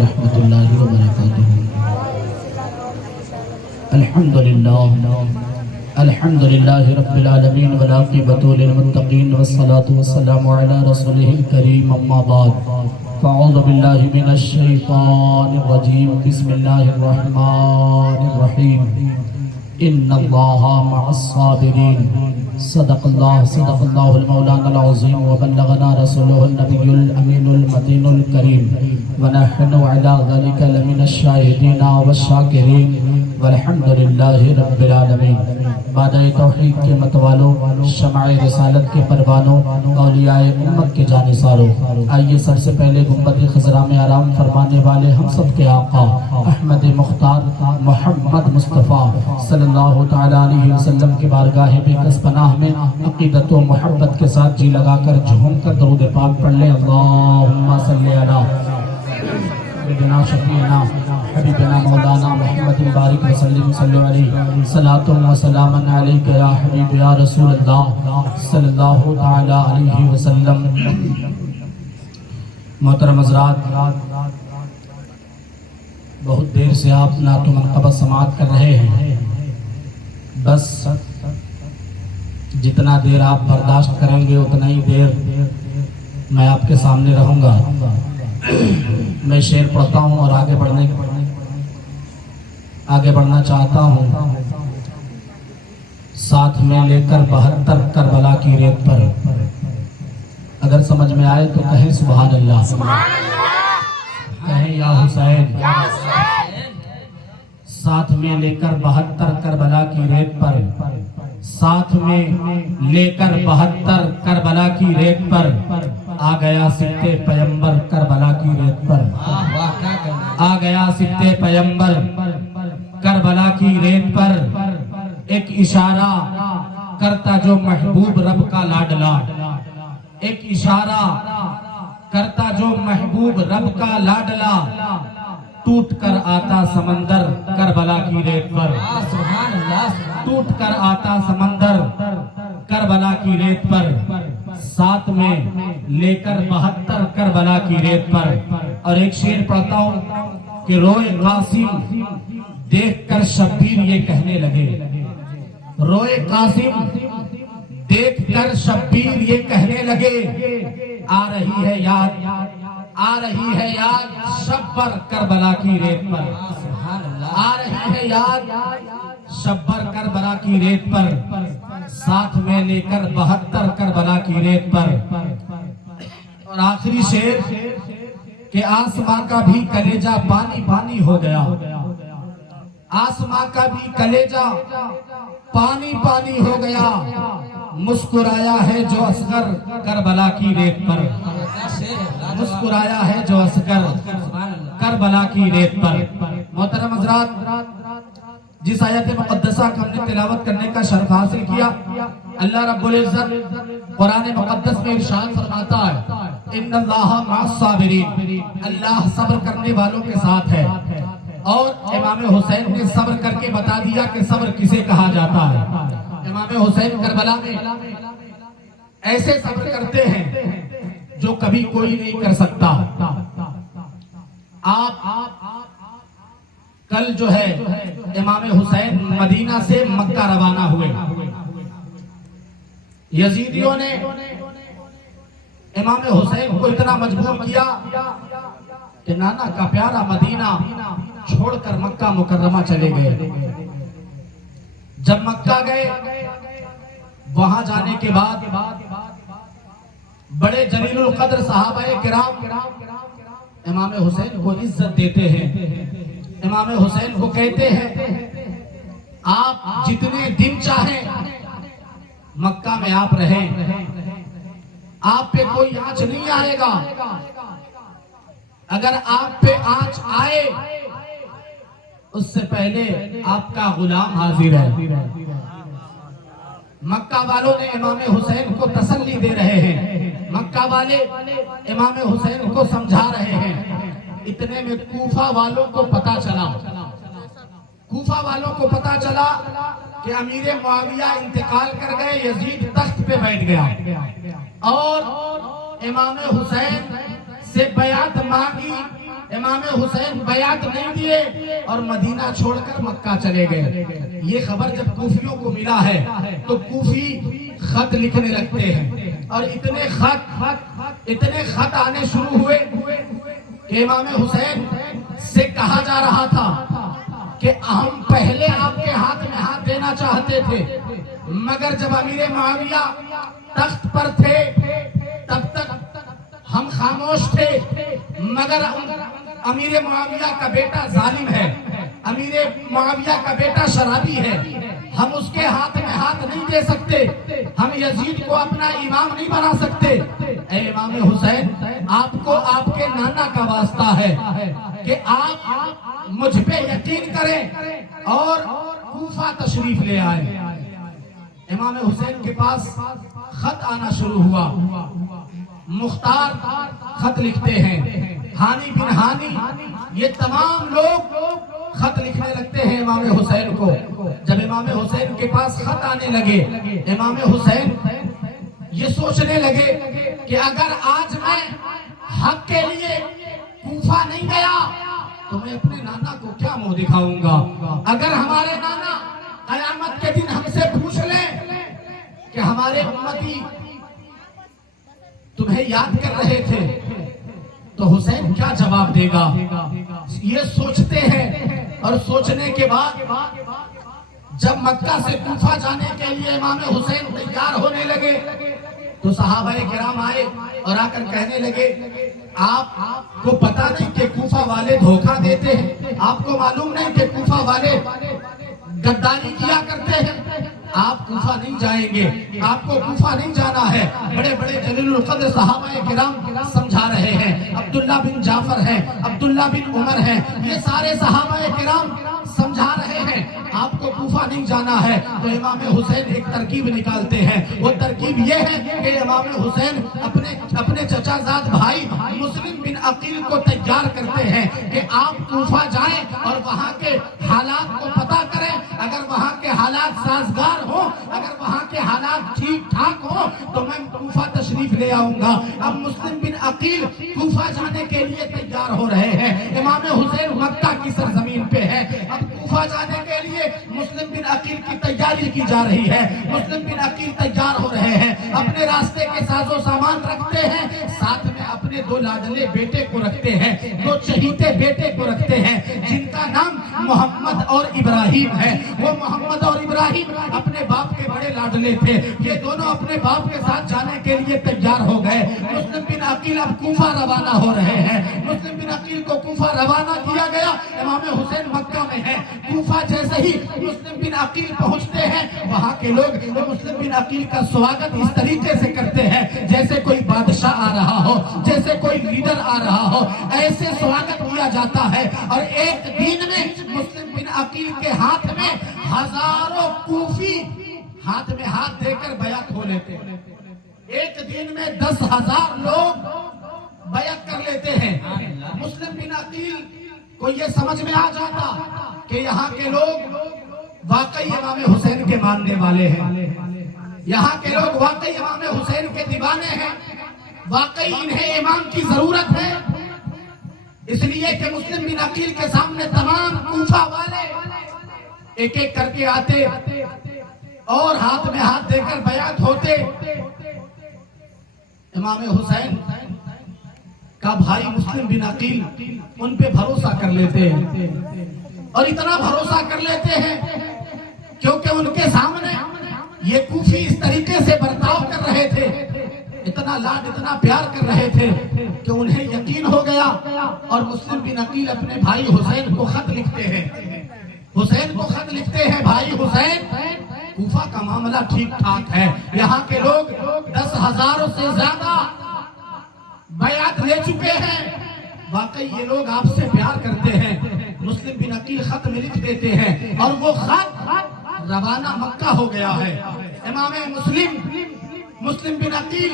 ورحمۃ اللہ وبرکاتہ۔ الحمدللہ رب العالمین والعاقبۃ للمتقین والصلاة والسلام علی رسولہ الکریم، اما بعد فاعوذ باللہ من الشیطان الرجیم، بسم اللہ الرحمن الرحیم۔ ان اللہ مع الصابرین، صدق اللہ المولانا العظیم، وبلغنا رسولہ النبی الامین المتین الکریم، ونحن علی ذلک لمن الشاہدین والشاکرین، والحمدللہ رب العالمین۔ بادہ توحید کے متوالوں، شمع رسالت کے پروانوں، اولیاء امت کے جانثاروں، آئیے سب سے پہلے گنبد خضرا میں آرام فرمانے والے ہم سب کے آقا احمد مختار محمد مصطفیٰ صلی اللہ تعالیٰ علیہ وسلم کی بارگاہ بےکس پناہ میں عقیدت و محبت کے ساتھ جی لگا کر جھوم کر درود پاک پڑھ لیں۔ اللہم صلی علی سیدنا شفیعنا حبیبنا مولانا محمد بارک وسلم، صلی علیہ صلاۃ و سلام علیک یا حبیب یا رسول اللہ صلی اللہ تعالیٰ علیہ وسلم۔ محترم حضرات، بہت دیر سے آپ نعت و منقبت سماعت کر رہے ہیں، بس جتنا دیر آپ برداشت کریں گے اتنا ہی دیر میں آپ کے سامنے رہوں گا۔ میں شعر پڑھتا ہوں اور آگے بڑھنا چاہتا ہوں، ساتھ میں لے کر 72 کربلا کی ریت پر۔ اگر سمجھ میں آئے تو کہیں سبحان اللہ، کہیں یا حسین۔ ساتھ میں لے کر 72 کربلا کی ریت پر، ساتھ میں لے کر 72 کربلا کی ریت پر، آ گیا سبتے پیمبر کربلا کی ریت پر، آ گیا سبتے پیمبر کربلا کی ریت پر۔ ایک اشارہ کرتا جو محبوب رب کا لاڈلا، ایک اشارہ کرتا جو محبوب رب کا لاڈلا، ٹوٹ کر آتا سمندر کربلا کی ریت پر، ٹوٹ کر آتا سمندر کربلا کی ریت پر، ساتھ میں لے کر 72 کربلا کی ریت پر۔ اور ایک شعر پڑھتا ہوں کہ روئے قاسم دیکھ کر شبیر یہ کہنے لگے، روئے قاسم دیکھ کر شبیر یہ کہنے لگے، آ رہی ہے یاد، آ رہی ہے یاد شبر کربلا کی ریت پر، آ رہی ہے یاد شبر کربلا کی ریت پر، ساتھ میں لے کر 72 کربلا کی ریت پر۔ اور آخری شعر کہ آسماں کا بھی کلیجہ پانی پانی ہو گیا، آسماں کا بھی کلیجہ پانی پانی ہو گیا، مسکرایا ہے جو اصغر کربلا کی ریت پر، مسکرایا ہے جو اصغر کربلا کی ریت پر۔ محترم حضرات، جس آیت مقدسہ کا ہم نے تلاوت کرنے کا شرف حاصل کیا، اللہ رب العزت قرآن مقدس میں ارشاد فرماتا ہے ان اللہ مع الصابرین، اللہ صبر کرنے والوں کے ساتھ ہے۔ اور امام حسین نے صبر کر کے بتا دیا کہ صبر کسے کہا جاتا ہے۔ امام حسین کربلا میں ایسے صبر کرتے ہیں جو کبھی کوئی نہیں کر سکتا۔ آپ کل جو ہے امام حسین مدینہ سے مکہ روانہ ہوئے، یزیدیوں نے امام حسین کو اتنا مجبور کیا کہ نانا کا پیارا مدینہ چھوڑ کر مکہ مکرمہ چلے گئے۔ جب مکہ گئے، وہاں جانے کے بعد بڑے جلیل القدر صحابہ کرام امام حسین کو عزت دیتے ہیں، امام حسین کو کہتے ہیں آپ جتنے دن چاہیں مکہ میں آپ رہیں، آپ پہ کوئی آنچ نہیں آئے گا، اگر آپ پہ آنچ آئے اس سے پہلے آپ کا غلام حاضر ہے۔ مکہ والوں نے امام حسین کو تسلی دے رہے ہیں، مکہ والے امام حسین کو سمجھا رہے ہیں۔ اتنے میں کوفہ والوں کو پتا چلا، کوفہ والوں کو پتا چلا کہ امیر معاویہ انتقال کر گئے، یزید تخت پہ بیٹھ گیا، اور امام حسین سے بیعت مانگی امام حسین بیعت نہیں دیے اور مدینہ چھوڑ کر مکہ چلے گئے۔ یہ خبر جب کوفیوں کو ملا ہے تو کوفی خط لکھنے لگتے ہیں، اور اتنے خط آنے شروع ہوئے کہ امام حسین سے کہا جا رہا تھا کہ ہم پہلے آپ کے ہاتھ میں ہاتھ دینا چاہتے تھے، مگر جب امیر معاویہ تخت پر تھے تب تک ہم خاموش تھے، مگر امیر معاویہ کا بیٹا ظالم ہے، امیر معاویہ کا بیٹا شرابی ہے، ہم اس کے ہاتھ میں ہاتھ نہیں دے سکتے، ہم یزید کو اپنا امام نہیں بنا سکتے۔ اے امام حسین، آپ کو آپ کے نانا کا واسطہ ہے کہ آپ مجھ پہ یقین کریں اور کوفہ تشریف لے آئیں۔ امام حسین کے پاس خط آنا شروع ہوا، مختار خط لکھتے ہیں، ہانی بن ہانی، یہ تمام لوگ خط لکھنے لگتے ہیں امام حسین کو۔ جب امام حسین کے پاس خط آنے لگے، امام حسین یہ سوچنے لگے کہ اگر آج میں حق کے لیے کوفہ نہیں گیا تو میں اپنے نانا کو کیا منہ دکھاؤں گا۔ اگر ہمارے نانا قیامت کے دن ہم سے پوچھ لیں کہ ہمارے امتی تمہیں یاد کر رہے تھے تو حسین کیا جواب دے گا، یہ سوچتے ہیں۔ اور سوچنے کے بعد جب مکہ سے کوفہ جانے کے لیے امام حسین تیار ہونے لگے تو صحابہ کرام آئے اور آ کر کہنے لگے، آپ کو پتا نہیں کہ کوفہ والے دھوکہ دیتے ہیں، آپ کو معلوم نہیں کہ کوفہ والے غداری کیا کرتے ہیں، آپ کوفہ نہیں جائیں گے، آپ کو کوفہ نہیں جانا ہے۔ بڑے بڑے جلیل القدر صحابہ کرام سمجھا رہے ہیں، عبداللہ بن جعفر ہیں، عبداللہ بن عمر ہیں، یہ سارے صحابہ کرام سمجھا رہے ہیں آپ کو کوفہ نہیں جانا ہے۔ تو امام حسین ایک ترکیب نکالتے ہیں، وہ ترکیب یہ ہے کہ امام حسین اپنے چچا زاد بھائی مسلم بن عقیل کو تیار کرتے ہیں کہ آپ کوفہ جائیں اور وہاں کے حالات کو پتہ کریں، اگر وہاں کے حالات سازگار ہوں، اگر وہاں کے حالات ٹھیک ٹھاک ہوں تو میں کوفہ تشریف لے آؤں گا۔ اب مسلم بن عقیل کوفہ جانے کے لیے تیار ہو رہے ہیں، امام حسین مکہ کی سرزمین پہ ہے۔ اب کوفہ جانے کے لیے مسلم بن عقیل کی تیاری کی جا رہی ہے، مسلم بن عقیل تیار ہو رہے ہیں، اپنے راستے کے ساز و سامان رکھتے ہیں، ساتھ میں اپنے دو لاڈلے بیٹے کو رکھتے ہیں، دو چہیتے بیٹے کو رکھتے ہیں جن کا نام محمد اور ابراہیم ہے۔ وہ محمد اور ابراہیم اپنے باپ کے بڑے لاڈلے تھے، یہ دونوں اپنے باپ کے ساتھ جانے کے لیے تیار ہو گئے۔ مسلم بن عقیل اب کوفہ روانہ ہو رہے ہیں، مسلم بن عقیل کو کوفہ روانہ کیا گیا، امام حسین مکہ میں ہے۔ کوفہ جیسے ہی مسلم بن عقیل پہنچتے ہیں، وہاں کے لوگ مسلم بن عقیل کا سواگت اس طریقے سے کرتے ہیں جیسے کوئی بادشاہ آ رہا ہو، جیسے کوئی لیڈر آ رہا ہو، ایسے سواگت کیا جاتا ہے۔ اور ایک دن میں مسلم بن عقیل کے ہاتھ میں ہزاروں کوفی ہاتھ میں ہاتھ دے کر بیعت ہو لیتے ہیں۔ ایک دن میں 10,000 لوگ بیعت کر لیتے ہیں۔ مسلم بن عقیل کو یہ سمجھ میں آ جاتا کہ یہاں کے لوگ واقعی امام حسین کے ماننے والے ہیں، یہاں کے لوگ واقعی امام حسین کے دیوانے ہیں، واقعی انہیں امام کی ضرورت ہے۔ اس لیے کہ مسلم بن عقیل کے سامنے تمام کوفہ والے ایک ایک کر کے آتے اور ہاتھ میں ہاتھ دے کر بیعت ہوتے۔ امام حسین کا بھائی مسلم بن عقیل ان پہ بھروسہ کر لیتے ہیں، اور اتنا بھروسہ کر لیتے ہیں کیونکہ ان کے سامنے یہ کوفی اس طریقے سے برتاؤ کر رہے تھے، اتنا لاڈ اتنا پیار کر رہے تھے کہ انہیں یقین ہو گیا۔ اور مسلم بن عقیل اپنے بھائی حسین کو خط لکھتے ہیں، حسین کو خط لکھتے ہیں، بھائی حسین کوفہ کا معاملہ ٹھیک ٹھاک ہے، یہاں کے لوگ 10,000 سے زیادہ بیعت لے چکے ہیں، واقعی یہ لوگ آپ سے پیار کرتے ہیں۔ مسلم بن عقیل خط میں لکھ دیتے ہیں اور وہ خط روانہ مکہ ہو گیا ہے۔ امام مسلم بن عقیل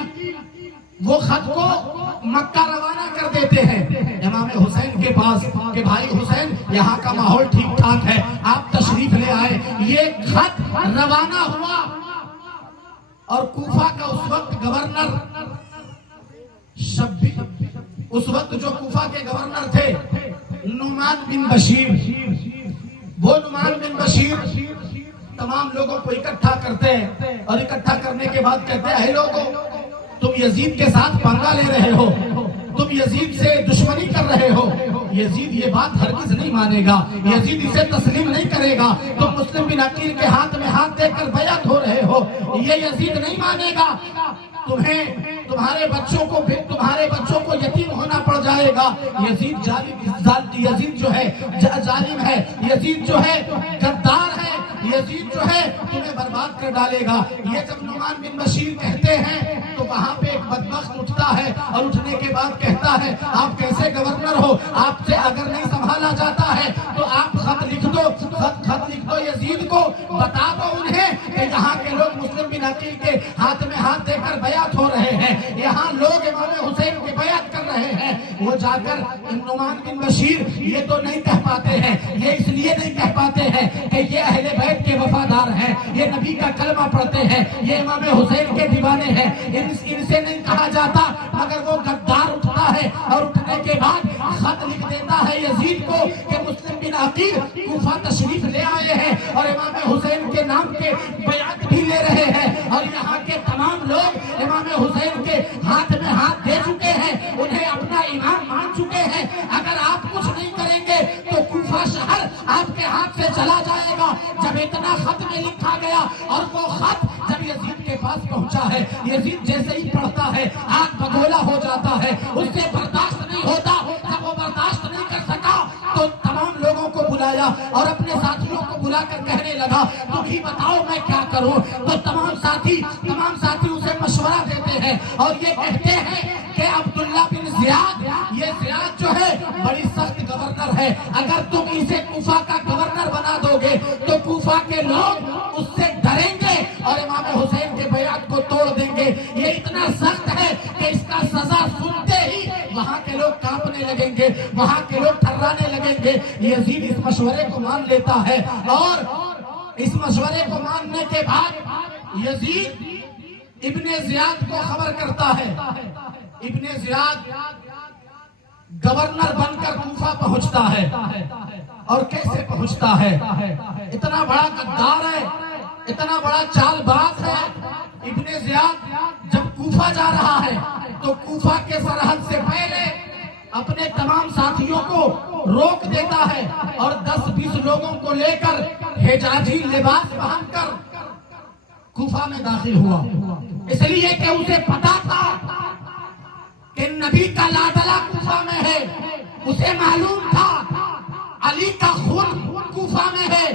وہ خط کو مکہ روانہ کر دیتے ہیں امام حسین کے پاس کہ بھائی حسین یہاں کا ماحول ٹھیک ٹھاک ہے، آپ تشریف لے آئے۔ یہ خط روانہ ہوا اور کوفہ کا اس وقت گورنر اس وقت جو کوفہ کے گورنر تھے نعمان بن بشیر، وہ نعمان بن بشیر تمام لوگوں کو اکٹھا کرتے ہیں اور اکٹھا کرنے کے بعد کہتے ہیں اے لوگوں، تم یزید کے ساتھ پنگا لے رہے ہو، تم یزید سے دشمنی کر رہے ہو، یزید یہ بات ہرگز نہیں مانے گا، یزید اسے تسلیم نہیں کرے گا، تم مسلم بن عقیل کے ہاتھ میں ہاتھ دے کر بیعت ہو رہے ہو، یہ یزید نہیں مانے گا، تمہارے بچوں کو یتیم ہونا پڑ جائے گا، یزید جو ہے ظالم ہے، یزید جو ہے غدار ہے، یزید جو ہے تمہیں برباد کر ڈالے گا۔ یہ جب نعمان بن بشیر کہتے ہیں تو وہاں پہ ایک بدبخت اٹھتا ہے اور اٹھنے کے بعد کہتا ہے آپ کیسے گورنر ہو، آپ سے اگر نہیں سنبھالا جاتا ہے تو آپ خط لکھ دو یزید کو، بتا دو انہیں کہ یہاں کے لوگ مسلم بن عقیل کے ہاتھ میں ہاتھ دے کر بیعت ہو رہے ہیں، یہاں لوگ امام حسین کی بیعت کر رہے ہیں۔ وہ جا کر نعمان بن بشیر یہ تو نہیں کہہ پاتے ہیں، یہ اس لیے نہیں کہہ پاتے ہیں کہ یہ اہل بیت کے وفادار ہیں، یہ نبی کا کلمہ پڑھتے ہیں، یہ امام حسین کے دیوانے ہیں، ان سے نہیں کہا جاتا، مگر وہ غدار اٹھتا ہے اور اٹھنے کے بعد خط لکھ دیتا ہے یزید کو کہ مسلم بن عقیل کوفہ تشریف لے آئے ہیں اور امام حسین کے نام کے بیعت بھی لے رہے ہیں، اور یہاں کے تمام لوگ امام حسین کے ہاتھ میں ہاتھ دے چکے ہیں، انہیں اپنا امام مان چکے ہیں، اگر آپ کچھ نہیں کریں گے تو کوفہ شہر آپ کے ہاتھ سے چلا جائے گا۔ جب اتنا خط میں لکھا گیا اور وہ خط جب یزید کے پاس پہنچا ہے، یزید جیسے ہی پڑھتا ہے آگ بگولا ہو جاتا ہے، اس سے برداشت نہیں ہوتا، جب وہ برداشت نہیں کر سکا تو تمام لوگوں کو بلایا اور اپنے ساتھیوں کو بلا کر کہنے لگا تم ہی بتاؤ میں کیا کروں، تو تمام ساتھی اسے مشورہ دیتے ہیں اور یہ کہتے ہیں کہ عبداللہ بن زیاد، یہ زیاد جو ہے بڑی سخت گورنر ہے، اگر تم اسے کوفہ کا گورنر بنا دو گے تو کوفہ کے لوگ اس سے ڈریں گے اور امام حسین کے بیعت کو توڑ دیں گے، یہ اتنا سخت ہے کہ اس کا سزا سنتے ہی وہاں کے لوگ کانپنے لگیں گے، وہاں کے لوگ تھرانے لگیں گے۔ یزید اس مشورے کو مان لیتا ہے اور اس مشورے کو ماننے کے بعد یزید ابن زیاد کو خبر کرتا ہے، ابن زیاد گورنر بن کر کوفہ پہنچتا ہے، اور کیسے پہنچتا ہے، اتنا بڑا غدار ہے، اتنا بڑا چال باز ہے۔ ابن زیاد جب کوفہ جا رہا ہے تو کوفہ کے سرحد سے پہلے اپنے تمام ساتھیوں کو روک دیتا ہے اور 10-20 لوگوں کو لے کر حجازی لباس پہن کر کوفہ میں داخل ہوا، اس لیے کہ اسے پتا تھا کہ نبی کا لاڈلا کوفہ میں ہے، اسے معلوم تھا علی کا خون کوفہ میں ہے،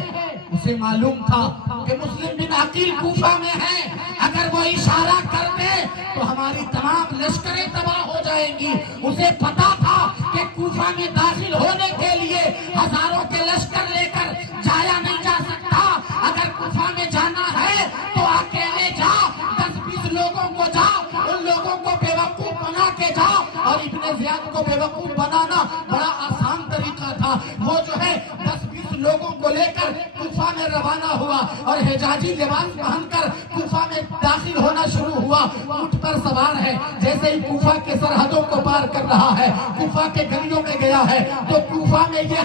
اسے معلوم تھا کہ مسلم بن عقیل کوفہ میں ہے، اگر وہ اشارہ کر دے تو ہماری تمام لشکریں تباہ ہو جائیں گی، اسے پتا تھا کہ کوفہ میں داخل ہونے کے لیے ہزاروں کے لشکر لے کر جایا نہیں جا سکتا، اگر کوفہ میں جانا ہے تو اکیلے جا، 10-20 لوگوں کو جا، ان لوگوں کو بیوقوف بنا کے جا، اور ابن زیاد کو بیوقوف بنانا بڑا آسان طریقہ تھا، وہ جو ہے 10-20 لوگوں کو لے کر کوفہ میں روانہ ہوا اور حجازی لباس پہن کر کوفہ میں داخل ہونا شروع ہوا، اونٹ پر سوار ہے، جیسے ہی کوفہ کے سرحدوں کو پار کر رہا ہے، کوفہ کے گلیوں میں گیا ہے تو کوفہ میں یہ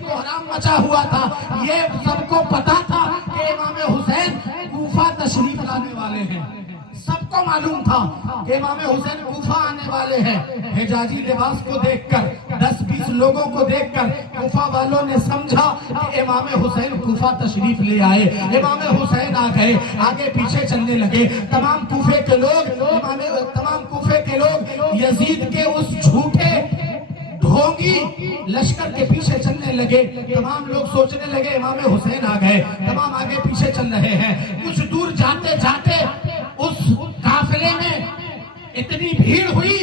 کوہرام مچا ہوا تھا، یہ سب کو پتا تھا کہ امام حسین کوفہ تشریف لانے والے ہیں، سب کو معلوم تھا کہ امام حسین کوفہ آنے والے ہیں۔ حجازی لباس کو دیکھ کر 10-20 لوگوں کو دیکھ کر کوفہ والوں نے سمجھا کہ امام حسین کوفہ تشریف لے آئے، امام حسین آ گئے، آگے پیچھے چلنے لگے، تمام کوفے کے لوگ یزید کے اس جھوٹے ڈھونگی لشکر کے پیچھے چلنے لگے، تمام لوگ سوچنے لگے امام حسین آ گئے، تمام آگے پیچھے چل رہے ہیں، کچھ دور جاتے جاتے اس قافلے میں اتنی بھیڑ ہوئی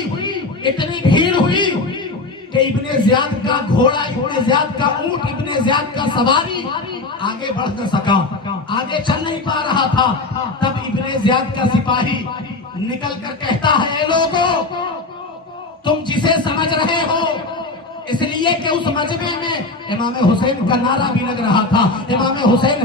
کہ ابن زیاد کا گھوڑا، ابن زیاد کا اونٹ، ابن زیاد کا سواری آگے بڑھ نہ سکا، آگے چل نہیں پا رہا تھا، تب ابن زیاد کا سپاہی نکل کر کہتا ہے اے لوگوں، تم جسے سمجھ رہے ہو، اس لیے کہ اس مجمع میں امام حسین کا نعرہ بھی لگ رہا تھا، امام حسین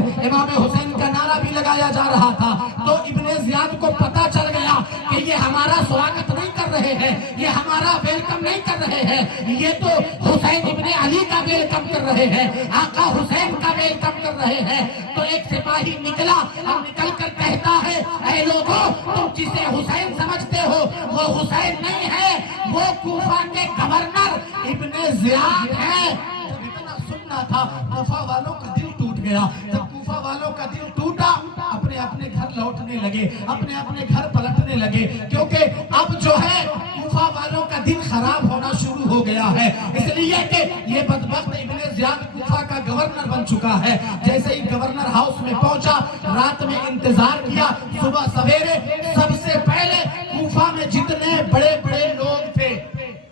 کا نعرہ بھی لگایا جا رہا تھا، تو ابن زیاد کو پتا چل گیا کہ یہ ہمارا سواگت نہیں کر کر رہے ہیں، یہ ہمارا ویلکم نہیں کر رہے ہیں، یہ تو حسین ابن علی کا ویلکم کر رہے ہیں، آقا حسین کا ویلکم کر رہے ہیں۔ تو ایک سپاہی نکلا اور نکل کر کہتا ہے، اے لوگوں، تم جسے حسین سمجھتے ہو وہ حسین نہیں ہے، وہ کوفہ کے گورنر ابن زیاد ہے۔ جب اتنا سننا تھا کوفہ والوں کا دل ٹوٹ گیا۔ جب کوفہ والوں کا دل ٹوٹا، اپنے اپنے گھر لوٹنے لگے، اپنے اپنے گھر پلٹنے لگے، کیونکہ اب جو ہے کوفہ والوں کا دل خراب ہونا شروع ہو گیا ہے، اس لیے کہ یہ بدبخت ابن زیاد کوفہ کا گورنر بن چکا ہے۔ جیسے ہی گورنر ہاؤس میں پہنچا، رات میں انتظار کیا، صبح سویرے سب سے پہلے کوفہ میں جتنے بڑے بڑے لوگ تھے،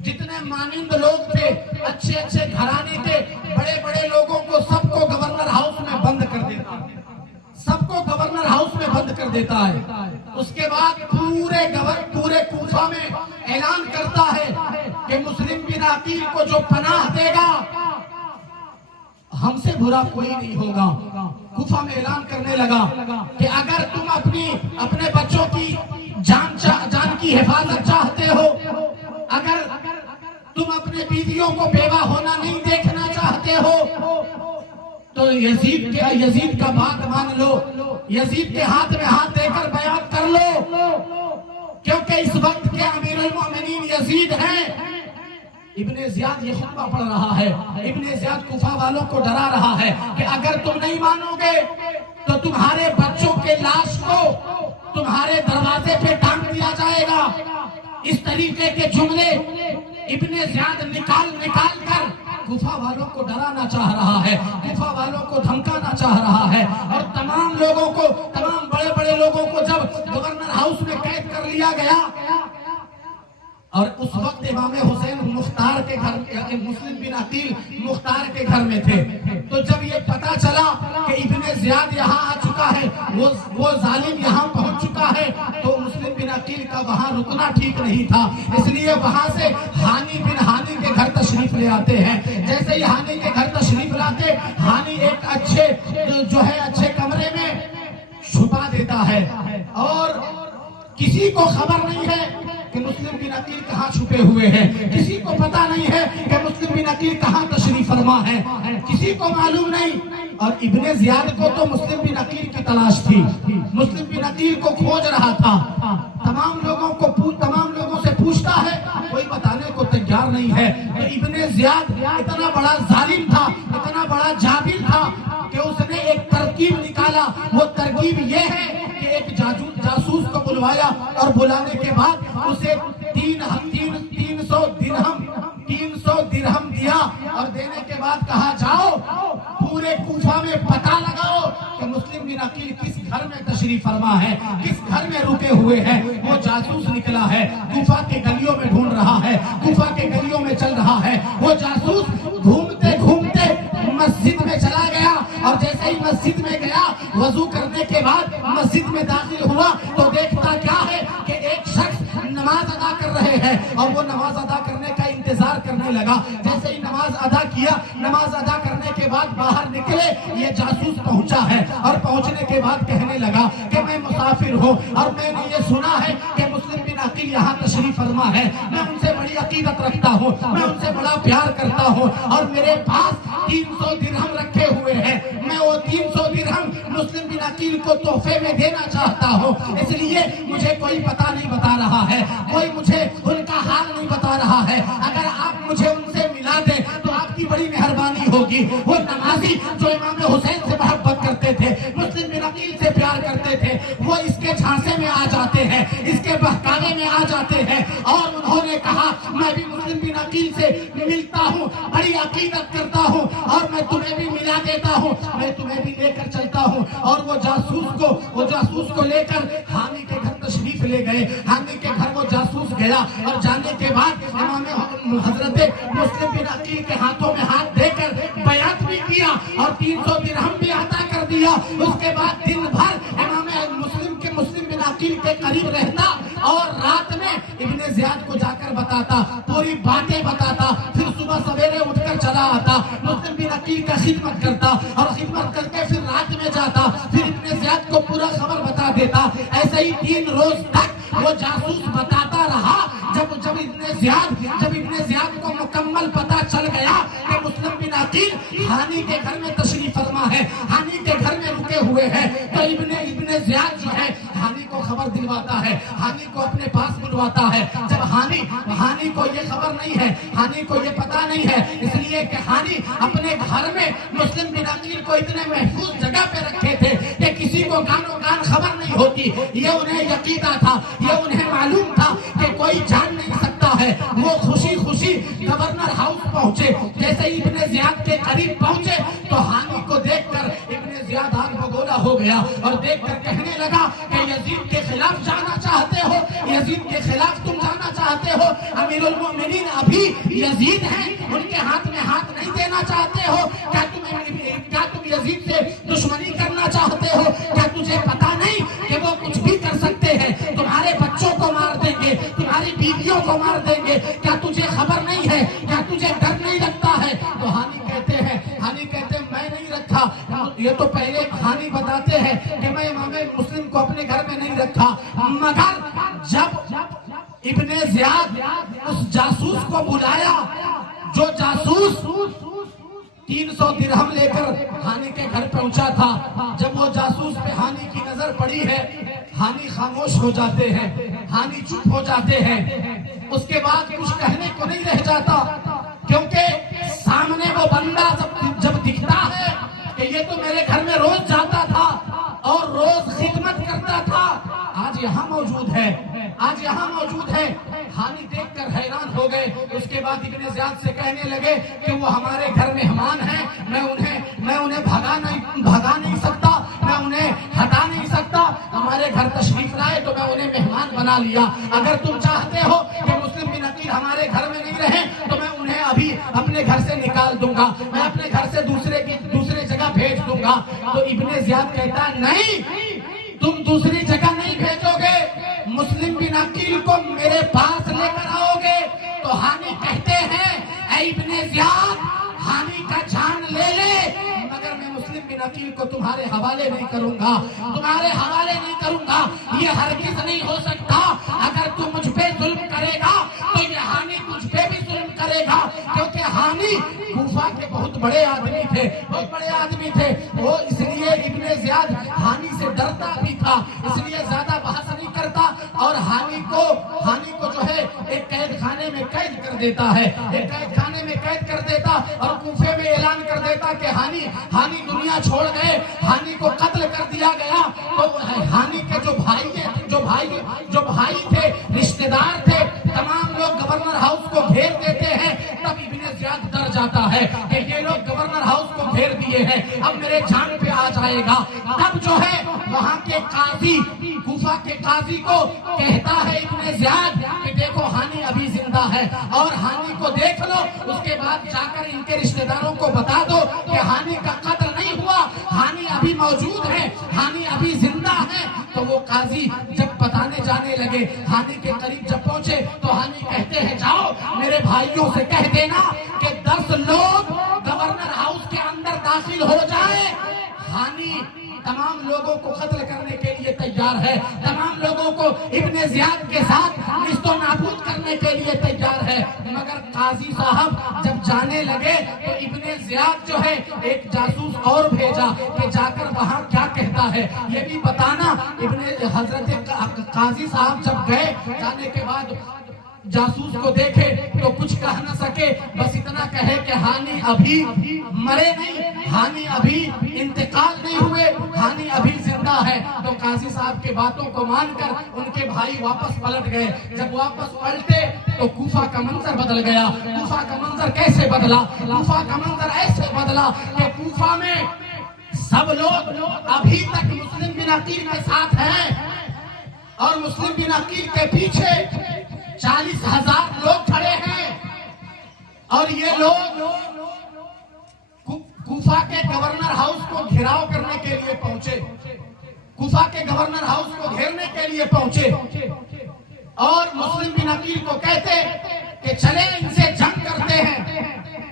جتنے مانند لوگ تھے، اچھے اچھے گھرانے تھے، بڑے بڑے لوگوں کو سب کو گورنر ہاؤس میں بند کر دیتا ہے، سب کو گورنر ہاؤس میں بند کر دیتا ہے۔ اس کے بعد پورے کوفہ میں اعلان کرتا ہے کہ مسلم بن عقیل کو جو پناہ دے گا ہم سے برا کوئی نہیں ہوگا۔ کوفہ میں اعلان کرنے لگا کہ اگر تم اپنے بچوں کی جان کی حفاظت چاہتے ہو، اگر تم اپنے بیویوں کو بیوہ ہونا نہیں دیکھنا چاہتے ہو، تو یزید کا بات مان لو، یزید کے ہاتھ میں ہاتھ دے کر بیعت کر لو، کیونکہ اس وقت کے امیر المومنین یزید ہیں۔ ابن زیاد یہ خطبہ پڑھ رہا ہے، ابن زیاد کوفہ والوں کو ڈرا رہا ہے کہ اگر تم نہیں مانو گے تو تمہارے بچوں کے لاش کو تمہارے دروازے پہ ٹانگ دیا جائے گا۔ اس طریقے کے جملے ابن زیاد نکال کر کوفہ والوں کو ڈرانا چاہ رہا ہے، کوفہ والوں کو دھمکانا چاہ رہا ہے، اور تمام بڑے بڑے لوگوں کو جب گورنر ہاؤس میں قید کر لیا گیا، اور اس وقت امام حسین مختار کے گھر، مسلم بن عقیل مختار کے گھر میں تھے، تو جب یہ پتا چلا کہ ابن زیاد یہاں آ چکا ہے، وہ ظالم یہاں پہنچ چکا ہے، تو مسلم بن عقیل کا وہاں رکنا ٹھیک نہیں تھا، اس لیے وہاں سے ہانی بن ہانی کے گھر تشریف لے آتے ہیں۔ جیسے ہی ہانی کے گھر تشریف لاتے، ہانی ایک اچھے کمرے میں چھپا دیتا ہے، اور کسی کو خبر نہیں ہے کہ مسلم بن عقیل کہاں چھپے ہوئے ہیں، کسی کو پتا نہیں ہے کہ مسلم بن عقیل کہاں تشریف فرما ہے، کسی کو معلوم نہیں۔ اور ابن زیاد کو تو مسلم بن عقیل کی تلاش تھی، مسلم بن عقیل کو کھوج رہا تھا، تمام لوگوں سے پوچھتا ہے، کوئی بتانے کو تیار نہیں ہے۔ تو ابن زیاد اتنا بڑا ظالم تھا، اتنا بڑا جابر تھا کہ اس نے ایک ترکیب نکالا۔ وہ ترکیب یہ ہے کہ ایک جاسوس کو بلوایا، اور بلانے کے بعد اسے 300 درہم دیا، اور دینے کے بعد کہا جاؤ پورے کوفہ میں پتہ لگاؤ کہ مسلم بن عقیل کس گھر میں تشریف فرما ہے، کس گھر میں رکے ہوئے ہیں۔ وہ جاسوس نکلا ہے، کوفہ کے گلیوں میں ڈھونڈ رہا ہے، کوفہ کے گلیوں میں چل رہا ہے۔ وہ جاسوس گھومتے گھومتے مسجد میں چلا گیا، اور جیسے ہی مسجد میں گیا، وضو کرنے کے بعد مسجد میں داخل ہوا تو دیکھتا کیا ہے کہ ایک شخص نماز ادا کر رہے ہیں، اور وہ نماز ادا کرنے کا انتظار کرنے لگا۔ جیسے ہی نماز ادا کیا، نماز ادا کرنے کے بعد باہر نکلے، یہ جاسوس پہنچا ہے، اور پہنچنے کے بعد کہنے لگا کہ میں مسافر ہوں، اور میں نے یہ سنا ہے کہ مسلم بن عقیل یہاں تشریف فرما ہے، میں ان سے بڑی عقیدت رکھتا ہوں، میں ان سے بڑا پیار کرتا ہوں، اور میرے پاس 300 درہم رکھے ہوئے ہیں، میں وہ 300 درہم مسلم بن عقیل کو تحفے میں دینا چاہتا ہوں، اس لیے مجھے کوئی پتہ نہیں بتا رہا ہے، کوئی مجھے ان کا حال نہیں بتا رہا ہے، اگر آپ مجھے ان سے ملا دیں تو آپ کی بڑی مہربانی ہوگی۔ وہ نمازی جو امام حسین سے محبت کرتے تھے، مسلم بن عقیل سے پیار کرتے تھے، وہ اس کے جھانسے میں آ جاتے ہیں، اس کے بہکاوے میں آ جاتے ہیں، اور انہوں نے کہا میں بھی مسلم بن عقیل سے ملتا ہوں، بڑی عقیدت کرتا ہوں، اور میں تمہیں بھی ملا دیتا ہوں، میں تمہیں بھی لے کر چلتا ہوں۔ اور وہ جاسوس کو لے کر حامی کے گھر تشریف لے گئے، حامی کے گھر وہ جاسوس گیا، اور جانے کے بعد امام حضرت مسلم بن عقیل کے ہاتھوں میں ہاتھ دے کر بیعت بھی کیا، اور 300 درہم بھی عطا کر دیا۔ اس کے بعد دن بھر امام مسلم بن عقیل کے قریب رہتا، اور رات میں ابن زیاد کو جا کر بتاتا، پوری باتیں بتاتا، پھر صبح سویرے اٹھ کر چلا آتا، مسلم بن عقیل کا خدمت کرتا، اور خدمت کر کے پھر رات میں جاتا، پھر ابن زیاد کو پورا خبر بتاتا۔ دیتا. ایسے ہی 3 روز تک وہ جاسوس بتاتا رہا. جب ابن زیاد کو مکمل پتا چل گیا کہ مسلم بن عقیل ہانی کے گھر میں تشریف فرما ہے, ہانی کے گھر میں رکے ہوئے ہیں, تو ابن زیاد جو ہے ہانی کو خبر دلواتا ہے, ہانی کو اپنے پاس بلواتا ہے. جب ہانی کو یہ خبر نہیں ہے, ہانی کو یہ پتا نہیں ہے, اس لیے کہ ہانی اپنے گھر میں مسلم بن عقیل کو اتنے محفوظ جگہ پہ رکھے تھے کہ کسی کو گانو گان خبر نہیں ہوتی. یہ انہیں یقینہ تھا, یہ انہیں معلوم تھا کہ کوئی جان نہیں سکتا ہے. وہ خوشی گورنر ہاؤس پہنچے. جیسے ہی ابن زیاد کے قریب پہنچے تو ہانی کو دیکھ کر ابن زیاد آگ بگولا ہو گیا اور دیکھ کر کہنے لگا کہ یزید کے خلاف جانا چاہتے ہو, یزید کے خلاف تم جانا چاہتے ہو, امیر المومنین ابھی یزید ہیں, ان کے ہاتھ میں ہاتھ نہیں دینا چاہتے ہو, کیا تم یزید سے دشمنی کرنا چاہتے ہو؟ کیا تجھے پتا نہیں کہ وہ کچھ بھی کر سکتے ہیں, تمہارے بچوں کو مار دیں گے, تمہاری بیویوں کو مار دیں گے, کیا تجھے خبر نہیں ہے, کیا تجھے ڈر نہیں لگتا ہے؟ تو ہانی کہتے ہیں میں نہیں رکھا. یہ تو پہلے ہانی بتاتے ہیں کہ میں امام مسلم کو اپنے گھر میں نہیں رکھا, مگر جب ابن زیاد اس جاسوس کو بلایا, جو جاسوس 300 درہم لے کر ہانی کے گھر پہنچا تھا, جب وہ جاسوس پہ ہانی کی نظر پڑی ہے, ہانی خاموش ہو جاتے ہیں, ہانی چپ ہو جاتے ہیں. اس کے بعد کچھ کہنے کو نہیں رہ جاتا, کیونکہ سامنے وہ بندہ جب دکھتا ہے کہ یہ تو میرے گھر میں روز جاتا تھا اور روز خدمت کرتا تھا, آج یہاں موجود ہے. ہانی دیکھ کر حیران ہو گئے. اس کے بعد ابن زیاد سے کہنے لگے کہ وہ ہمارے گھر مہمان ہیں, میں انہیں بھگا نہیں سکتا, میں انہیں ہٹا نہیں سکتا. ہمارے گھر تشریف لائے تو میں انہیں مہمان بنا لیا. اگر تم چاہتے ہو کہ مسلم بن عقیل ہمارے گھر میں نہیں رہیں تو میں انہیں ابھی اپنے گھر سے نکال دوں گا, میں اپنے گھر سے دوسرے جگہ بھیج دوں گا. تو ابن زیاد کہتا ہے نہیں, تم دوسری جگہ نہیں بھیجو گے, مسلم بن عقیل کو میرے پاس لے کر آؤ گے. تو ہانی کہتے ہیں اے ابن زیاد, ہانی کا جان لے لے, مگر میں مسلم بن عقیل کو تمہارے حوالے نہیں کروں گا. یہ ہرگز نہیں ہو سکتا. اگر تم مجھ پہ ظلم کرے گا تو یہ ہانی تجھ پہ بھی ظلم کرے گا, کیونکہ ہانی کوفہ کے بہت بڑے آدمی تھے. وہ اس لیے ابن زیاد ہانی سے ڈرتا بھی تھا, اس لیے زیادہ بحث نہیں کرتا, اور ہانی کو جو ہے ایک قید خانے میں قید کر دیتا, اور کوفے میں اعلان کر دیتا کہ ہانی دنیا چھوڑ گئے, ہانی کو قتل کر دیا گیا. تو ہانی کے جو بھائی تھے, رشتہ دار تھے, تمام لوگ گورنر ہاؤس کو گھیر دیتے ہیں. تب ابن زیاد ڈر جاتا ہے کہ یہ لوگ گورنر ہاؤس کو گھیر دیے ہیں, اب میرے جان پہ آ جائے گا. تب جو ہے وہاں کے قاضی, کوفہ کے قاضی کو کہتا ہے ابن زیاد کہ دیکھو ہانی ابھی زندہ ہے, اور ہانی کو دیکھ لو, اس کے بعد جا کر ان کے رشتہ داروں کو بتا دو کہ ہانی کا قتل نہیں ہوا, ہانی ابھی موجود ہے, ہانی ابھی زندہ ہے. تو وہ قاضی جب بتانے جانے لگے, ہانی کے قریب جب پہنچے تو ہانی کہتے ہیں جاؤ میرے بھائیوں سے کہہ دینا کہ 10 لوگ گورنر ہاؤس کے اندر داخل ہو جائیں. ہانی تمام لوگوں کو قتل کرنے کے لیے تیار ہے, تمام لوگوں کو ابن زیاد کے ساتھ نیست و نابود کرنے کے لیے تیار ہے. مگر قاضی صاحب جب جانے لگے تو ابن زیاد جو ہے ایک جاسوس اور بھیجا کہ جا کر وہاں کیا کہتا ہے یہ بھی بتانا. حضرت قاضی صاحب جب گئے, جانے کے بعد جاسوس کو دیکھے تو کچھ کہہ نہ سکے, بس اتنا کہے کہ ہانی ابھی مرے نہیں, ہانی ابھی انتقال نہیں ہوئے, ہانی ابھی زندہ ہے. تو قاضی صاحب کے باتوں کو مان کر ان کے بھائی واپس پلٹ گئے. جب واپس پلٹے تو کوفہ کا منظر بدل گیا. کوفہ کا منظر کیسے بدلا؟ کوفہ کا منظر ایسے بدلا کہ کوفہ میں سب لوگ ابھی تک مسلم بن عقیل کے ساتھ ہیں, اور مسلم بن عقیل کے پیچھے 40,000 لوگ کھڑے ہیں. اور یہ لوگ کوفہ کے گورنر ہاؤس کو گھیراؤ کرنے کے لیے پہنچے, کوفہ کے گورنر ہاؤس کو گھیرنے کے لیے پہنچے, اور مسلم بن عقیل کو کہتے کہ چلے ان سے جنگ کرتے ہیں.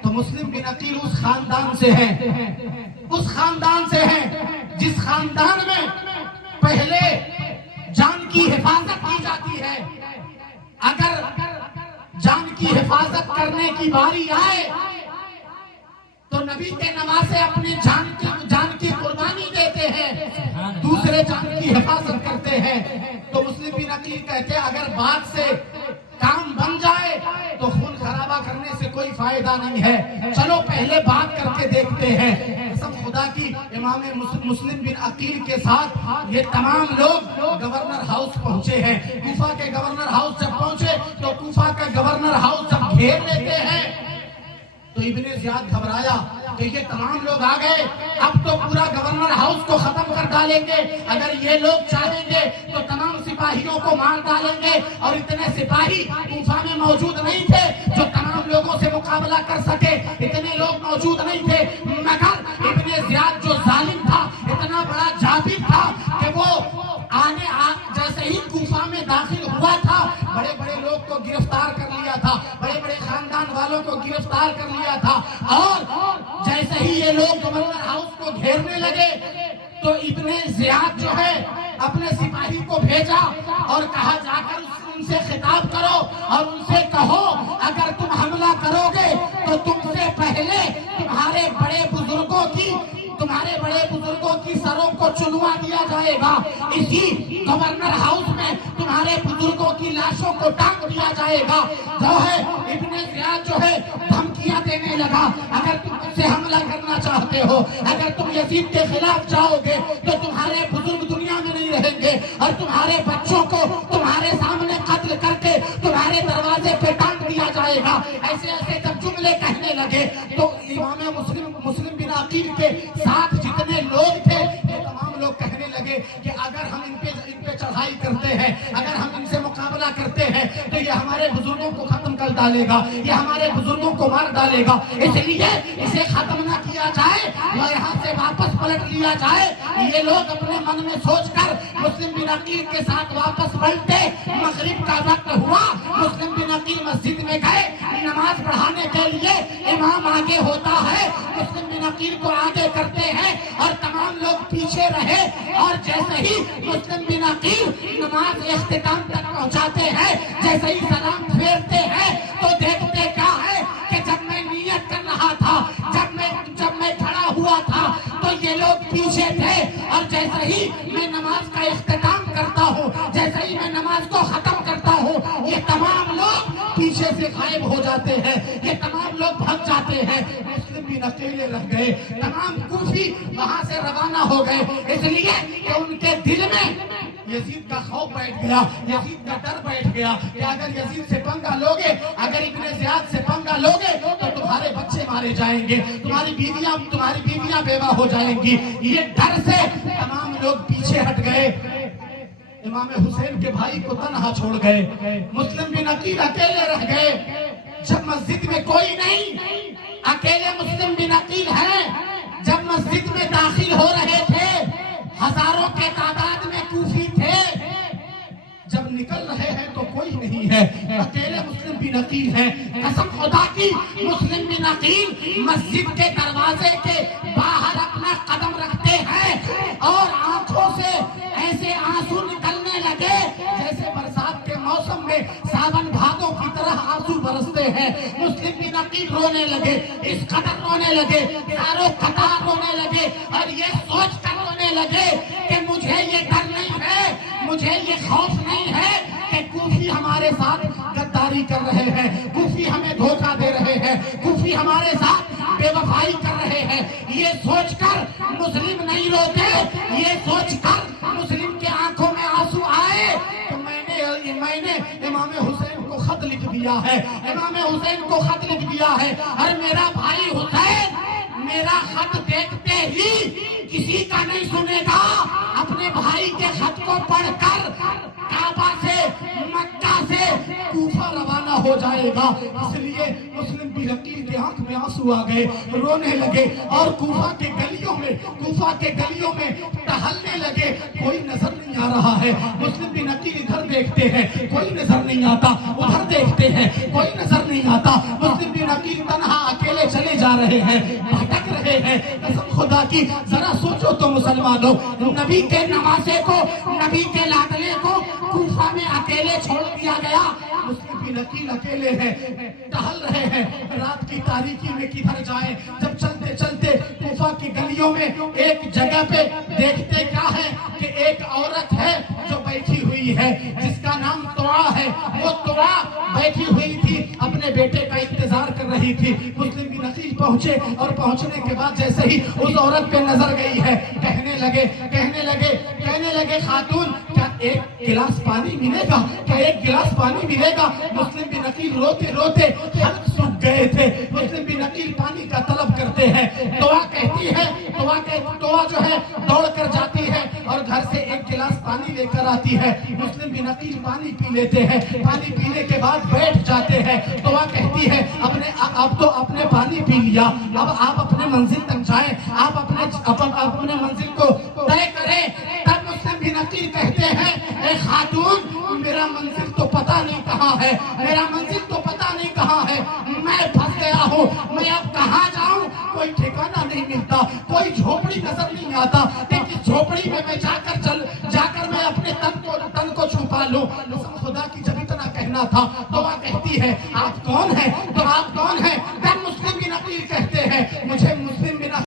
تو مسلم بن عقیل اس خاندان سے ہیں جس خاندان میں پہلے کی حفاظت کی جاتی ہے، اگر جان کی حفاظت کرنے کی باری آئے تو نبی کے نواسے اپنے جان کی قربانی دیتے ہیں، دوسرے جان کی حفاظت کرتے ہیں۔ تو مسلم بن عقیل کہتے ہیں اگر بات سے کام بن جائے تو خون خرابہ کرنے سے کوئی فائدہ نہیں ہے، چلو پہلے بات کر کے دیکھتے ہیں۔ قسم خدا کی امام مسلم بن عقیل کے ساتھ یہ تمام لوگ گورنر ہاؤس پہنچے ہیں۔ کوفہ کے گورنر ہاؤس جب پہنچے تو کوفہ کا گورنر ہاؤس جب گھیر لیتے ہیں تو ابن زیاد گھبرایا کہ یہ تمام لوگ آ گئے، اب تو پورا گورنر ہاؤس کو ختم کر ڈالیں گے، اگر یہ لوگ چاہیں گے تو تمام سپاہیوں کو مار ڈالیں گے، اور اتنے سپاہی کوفہ میں موجود نہیں تھے جو تمام لوگوں سے مقابلہ کر سکے، اتنے لوگ موجود نہیں تھے، مگر ابن زیاد جو ظالم تھا، اتنا بڑا جابر تھا کہ وہ جیسے ہی کوفہ میں داخل ہوا تھا بڑے بڑے لوگ کو گرفتار کر لیا تھا، بڑے بڑے خاندان والوں کو گرفتار کر لیا تھا، اور جیسے ہی یہ لوگ گورنر ہاؤس کو گھیرنے لگے تو ابن زیاد جو ہے اپنے سپاہی کو بھیجا اور کہا جا کر ان سے خطاب کرو اور ان سے کہو اگر تم حملہ کرو گے تو تم سے پہلے تمہارے بڑے بزرگوں کی سروں کو چنوا دیا جائے گا، اسی گورنر ہاؤس میں تمہارے بزرگوں کی لاشوں کو ٹانگ دیا جائے گا۔ جو ہے ابن زیاد جو ہے دھمکیاں دینے لگا، اگر تم مجھ سے حملہ کرنا چاہتے ہو، اگر تم یزید کے خلاف جاؤ گے تو تمہارے بزرگ دنیا میں نہیں رہیں گے، اور تمہارے بچوں کو تمہارے سامنے قتل کر کے تمہارے دروازے پہ ٹانگ دیا جائے گا۔ ایسے ایسے جب جملے کہنے لگے تو امام مسلم بن عقیل کے ساتھ جتنے لوگ تھے یہ تمام لوگ کہنے لگے کہ اگر ہم ان پہ چڑھائی کرتے ہیں، اگر ہم ان سے مقابلہ کرتے ہیں تو یہ ہمارے بزرگوں کو ختم کر ڈالے گا، یہ ہمارے بزرگوں کو مار ڈالے گا، اس لیے اسے ختم نہ کیا جائے اور یہاں سے واپس پلٹ لیا جائے۔ یہ لوگ اپنے من میں سوچ کر مسلم بن عقیل کے ساتھ واپس پلٹے۔ مغرب کا وقت ہوا، مسلم بن عقیل مسجد میں گئے نماز پڑھانے کے لیے، امام آگے ہوتا ہے، مسلم بن عقیل کو آگے کرتے ہیں اور تمام لوگ پیچھے رہے، اور جیسے ہی مسلم بن عقیل نماز اختتام تک پہنچاتے ہیں، جیسے ہی سلام پھیرتے ہیں تو دیکھتے کیا ہے کہ جب میں نیت کر رہا تھا، جب میں کھڑا ہوا تھا تو یہ لوگ پیچھے تھے، اور جیسے ہی میں نماز کا اختتام کرتا ہوں، جیسے ہی میں نماز کو ختم کرتا ہوں، یہ تمام لوگ پیچھے سے غائب ہو جاتے ہیں، یہ تمام لوگ بھگ جاتے ہیں۔ مسلم بن اکیلے رہ گئے، تمام کوفی وہاں سے روانہ ہو گئے، اس لیے کہ ان کے دل میں یزید کا خوف بیٹھ گیا، یزید کا ڈر بیٹھ گیا کہ اگر یزید سے پنگا لوگے، اگر ابن زیاد سے پنگا لوگے تو تمہارے بچے مارے جائیں گے، تمہاری بیویاں بیوہ ہو جائیں گی۔ یہ ڈر سے تمام لوگ پیچھے ہٹ گئے، امام حسین کے بھائی کو تنہا چھوڑ گئے، مسلم بن عقیل اکیلے رہ گئے۔ جب مسجد میں کوئی نہیں، اکیلے مسلم بن عقیل ہیں، جب مسجد میں داخل ہو رہے تھے، ہزاروں کے تعداد میں کوفی تھے، جب نکل رہے ہیں تو کوئی نہیں ہے، اکیلے مسلم بن عقیل ہیں۔ قسم خدا کی مسلم بن عقیل مسجد کے دروازے کے باہر اپنا قدم رکھتے ہیں اور آنکھوں سے ایسے آنسو نکلنے لگے جیسے برسات کے موسم میں ساون بھادوں کی طرح آنسو برستے ہیں۔ مسلم بن عقیل رونے لگے، اس قدر رونے لگے، چاروں قطار رونے لگے، اور یہ سوچ کر رونے لگے کہ مجھے یہ ڈر نہیں ہے، مجھے یہ خوف نہیں ہے کہ کوفی ہمارے ساتھ غداری کر رہے ہیں، کوفی ہمیں دھوکہ دے رہے ہیں، کوفی ہمارے ساتھ بے وفائی کر رہے ہیں۔ یہ سوچ کر مسلم نہیں روتے، یہ سوچ کر مسلم کے آنکھوں میں آنسو آئے تو میں نے امام حسین کو خط لکھ دیا ہے، امام حسین کو خط لکھ دیا ہے، اور میرا بھائی حسین میرا خط دیکھتے ہی کسی کا نہیں سنے گا، اپنے بھائی کے خط کو پڑھ کر کعبہ سے، مکہ سے کوفہ روانہ ہو جائے گا۔ اس لیے مسلم بن عقیل کے آنکھ میں آنسو آ گئے، رونے لگے، اور کوفہ کے گلیوں میں ٹہلنے لگے، کوئی نظر نہیں آ رہا ہے۔ مسلم بن عقیل ادھر دیکھتے ہیں، کوئی نظر نہیں آتا، ادھر دیکھتے ہیں، کوئی نظر نہیں آتا۔ مسلم بن عقیل تنہا اکیلے چلے جا رہے ہیں، بھٹک رہے رہے ہیں. قسم خدا کی ذرا سوچو تو مسلمانوں, نبی کے نواسے کو, نبی کے لاڈلے کو کوفہ میں اکیلے چھوڑ دیا گیا. مسلم بن عقیل اکیلے ہیں, ٹہل رہے ہیں, رات کی تاریکی میں کدھر جائیں. جب چلتے چلتے کوفہ کی گلیوں میں ایک جگہ پہ دیکھتے کیا ہے کہ ایک عورت ہے جو بیٹھی ہوئی ہے جس کا نام طوع ہے. وہ طوع بیٹھی ہوئی تھی, اپنے بیٹے کا انتظار کر رہی تھی. مسلم بن عقیل پہنچے اور پہنچنے کے بعد جیسے ہی اس عورت پہ نظر گئی ہے کہنے لگے خاتون کیا ایک گلاس پانی ملے گا, کیا ایک گلاس پانی ملے گا. مسلم بن عقیل روتے روتے حلق سوکھ گئے تھے. مسلم بن عقیل پانی کا طلب کرتے ہیں. طوع کہتی ہے, طوع جو ہے دوڑ کر جاتی ہے اور گھر سے ایک گلاس پانی لے کر آتی ہے. مسلم بن عقیل پانی پی لیتے ہیں. پانی پینے کے بعد بیٹھ جاتے ہیں. طوع کہتی ہے اب تو آپ نے پانی پی لیا, اب آپ اپنے منزل تک جائیں, آپ اپنے منزل کو طے کریں. تب مسلم بن عقیل کہتے ہیں اے خاتون میرا منزل تو پتہ نہیں کہاں ہے, میرا منزل تو پتہ نہیں کہاں ہے, میں پھنس گیا ہوں, میں اب کہاں جاؤں, کوئی ٹھکانہ نہیں ملتا, کوئی جھوپڑی نظر نہیں آتا کہ کس جھوپڑی میں میں جا کر میں اپنے تن کو چھپا لوں. خدا کی جب اتنا کہنا تھا طوع کہتی ہے آپ کون ہیں,